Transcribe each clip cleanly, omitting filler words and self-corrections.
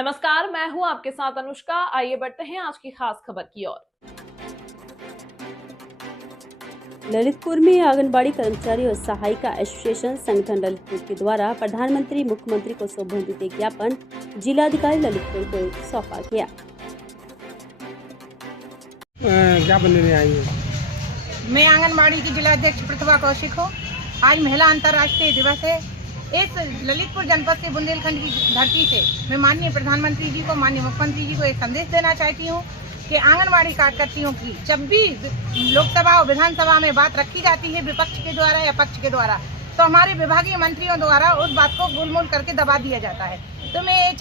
नमस्कार, मैं हूं आपके साथ अनुष्का। आइए बढ़ते हैं आज की खास खबर की ओर। ललितपुर में आंगनबाड़ी कर्मचारी और सहायिका एसोसिएशन संगठन ललितपुर के द्वारा प्रधानमंत्री मुख्यमंत्री को संबोधित एक ज्ञापन जिलाधिकारी ललितपुर को सौंपा गया। ज्ञापन देने आई है। मैं आंगनबाड़ी की जिलाध्यक्ष प्रतिभा कौशिक हूँ। आज महिला अंतर्राष्ट्रीय दिवस है। इस ललितपुर जनपद से बुंदेलखंड की धरती से मैं माननीय प्रधानमंत्री जी को, माननीय मुख्यमंत्री जी को एक संदेश देना चाहती हूँ कि आंगनबाड़ी कार्यकर्तियों की जब भी लोकसभा और विधानसभा में बात रखी जाती है विपक्ष के द्वारा या पक्ष के द्वारा, तो हमारे विभागीय मंत्रियों द्वारा उस बात को गोलमोल करके दबा दिया जाता है। तो मैं ये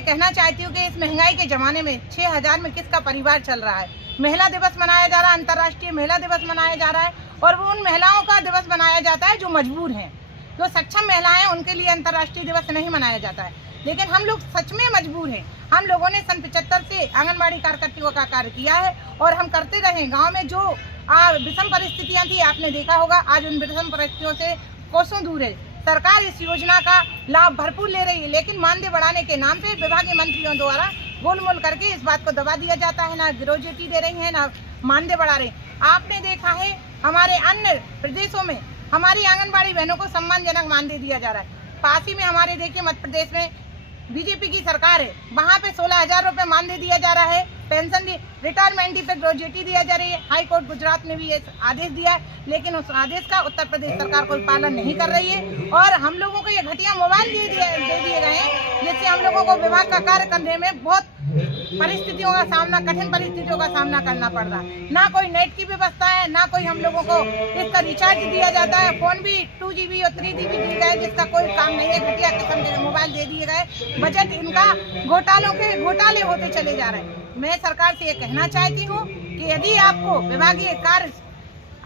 कहना चाहती हूँ कि इस महंगाई के ज़माने में 6,000 में किसका परिवार चल रहा है। महिला दिवस मनाया जा रहा है, अंतर्राष्ट्रीय महिला दिवस मनाया जा रहा है, और वो उन महिलाओं का दिवस मनाया जाता है जो मजबूर हैं। जो सक्षम महिलाएं, उनके लिए अंतर्राष्ट्रीय दिवस नहीं मनाया जाता है। लेकिन हम लोग सच में मजबूर हैं। हम लोगों ने सन 75 से आंगनबाड़ी कार्यकर्तियों का कार्य किया है और हम करते रहे। गांव में जो विषम परिस्थितियां थी, आपने देखा होगा, आज उन विषम परिस्थितियों से कोसों दूर है। सरकार इस योजना का लाभ भरपूर ले रही है, लेकिन मानदेय बढ़ाने के नाम पे विभागीय मंत्रियों द्वारा गोलमोल करके इस बात को दबा दिया जाता है। ना ग्रेजुएटी दे रही है, ना मानदेय बढ़ा रही। आपने देखा है हमारे अन्य प्रदेशों में हमारी आंगनबाड़ी बहनों को सम्मानजनक मानदेय दिया जा रहा है। पास ही में हमारे देखिए मध्य प्रदेश में बीजेपी की सरकार है, वहाँ पे 16,000 रुपये मानदेय दिया जा रहा है। पेंशन रिटायरमेंट पे ग्रेजुएटी दिया जा रही है। हाई कोर्ट गुजरात ने भी ये आदेश दिया है, लेकिन उस आदेश का उत्तर प्रदेश सरकार कोई पालन नहीं कर रही है। और हम लोगों को ये घटिया मोबाइल दे दिए गए हैं, जिससे हम लोगों को विभाग का कार्य करने में बहुत कठिन परिस्थितियों का सामना करना पड़ रहा है। ना कोई नेट की व्यवस्था है, ना कोई हम लोगों को इसका रिचार्ज दिया जाता है। फोन भी 2GB और 3GB दिए गए, जिसका कोई काम नहीं है। घटिया किस्म के मोबाइल दे दिए गए। बजट इनका घोटाले होते चले जा रहे हैं। मैं सरकार से ये कहना चाहती हूँ कि यदि आपको विभागीय कार्य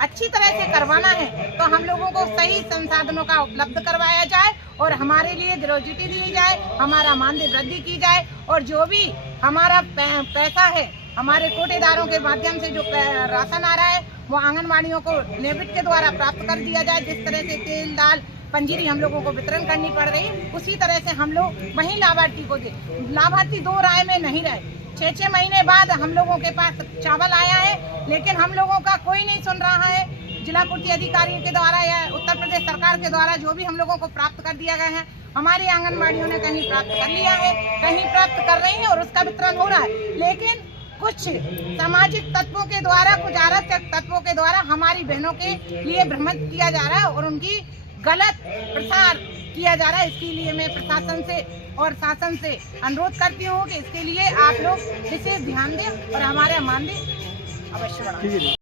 अच्छी तरह से करवाना है तो हम लोगों को सही संसाधनों का उपलब्ध करवाया जाए और हमारे लिए ग्रेजुएटी दी जाए, हमारा मानदेय वृद्धि की जाए, और जो भी हमारा पैसा है हमारे कोटेदारों के माध्यम से जो राशन आ रहा है वो आंगनबाड़ियों को नेबिट के द्वारा प्राप्त कर दिया जाए। जिस तरह से तेल, दाल, पंजीरी हम लोगों को वितरण करनी पड़ रही, उसी तरह से हम लोग वहीं लाभार्थी को दे। लाभार्थी दो राय में नहीं रहे। 6 महीने बाद हम लोगों के पास चावल आया है, लेकिन हम लोगों का कोई नहीं सुन रहा है। जिला पूर्ति अधिकारियों के द्वारा या उत्तर प्रदेश सरकार के द्वारा जो भी हम लोगों को प्राप्त कर दिया गया है, हमारी आंगनबाड़ियों ने कहीं प्राप्त कर लिया है, कहीं प्राप्त कर रही है और उसका वितरण हो रहा है। लेकिन कुछ सामाजिक तत्वों के द्वारा, कुछ अराजक तत्वों के द्वारा हमारी बहनों के लिए भ्रमित किया जा रहा है और उनकी गलत प्रसार किया जा रहा है। इसके लिए मैं प्रशासन से और शासन से अनुरोध करती हूँ कि इसके लिए आप लोग विशेष ध्यान दें और हमारे मानदेय अवश्य बढ़ाएं।